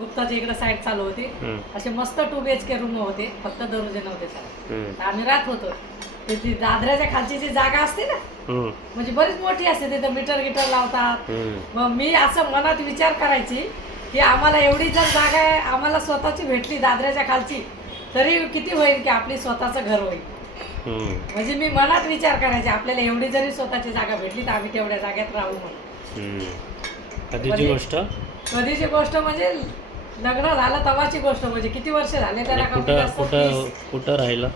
गुप्ताच्या इकडे साईड चालू होती. असे मस्त 2 BHK रूम होते, फक्त दरवाजे नव्हते त्याला. आम्ही राहत होतो. ती दादऱ्याच्या खालची जी जागा असते ना, म्हणजे बरीच मोठी असते, तिथं मीटर गिटर लावतात. मग मी असं मनात विचार करायची की आम्हाला एवढी जर जागा आहे, आम्हाला स्वतःची भेटली दादऱ्याच्या खालची, तरी किती होईल की आपली स्वतःचं घर होईल. म्हणजे मी मनात विचार करायचे आपल्याला एवढी जरी स्वतःची जागा भेटली तर आम्ही तेवढ्या जागेत राहू म्हणून. कधीची गोष्ट? कधीची गोष्ट म्हणजे लग्न झालं तेव्हाची गोष्ट. म्हणजे किती वर्ष झाले त्याला. कुठं राहिलं?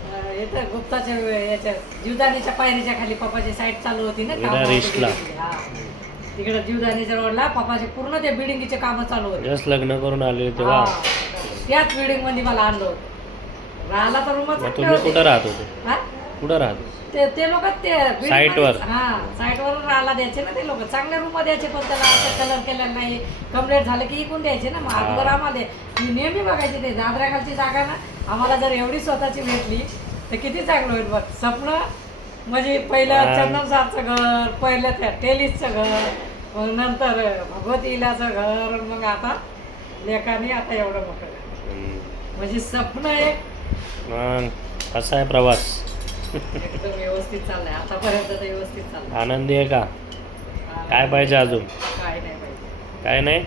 इथं गुप्ताच्या याच्या जीवदानीच्या पायरीच्या खाली पप्पाची साईड चालू होती ना, तिकडे जीवदानीच्या रोडला पप्पाचे पूर्ण त्या बिल्डिंगचे काम चालू होते. जस्ट लग्न करून आले तेव्हा त्याच बिल्डिंग मध्ये मला आणलं होतं. राहायला तर रूमच. तुम्ही कुठं राहत होते? कुठं राहत? ते लोक ते साईटवर. साईटवर राहायला द्यायचे ना ते लोक. चांगल्या रूम द्यायचे, पण त्याला असं कलर केलेला नाही. कम्प्लीट झालं की इकून द्यायचे ना. मग अगोदर आम्हाला मी नेहमी बघायची ते दादऱ्याखालची जागा ना, आम्हाला जर एवढी स्वतःची भेटली तर किती चांगलं होईल. बघ स्वप्न म्हणजे पहिलं चंदन सारचं घर, पहिलं त्या टेलिसचं घर, मग नंतर भगवती इलाचं घर, मग आता लेखाने आता एवढं मोठं घर. म्हणजे स्वप्न एक. कसा आहे प्रवास? एकदम व्यवस्थित चाललाय आतापर्यंत तर व्यवस्थित चाललाय. आनंदी आहे का? काय पाहिजे अजून? काय नाही पाहिजे. काय नाही?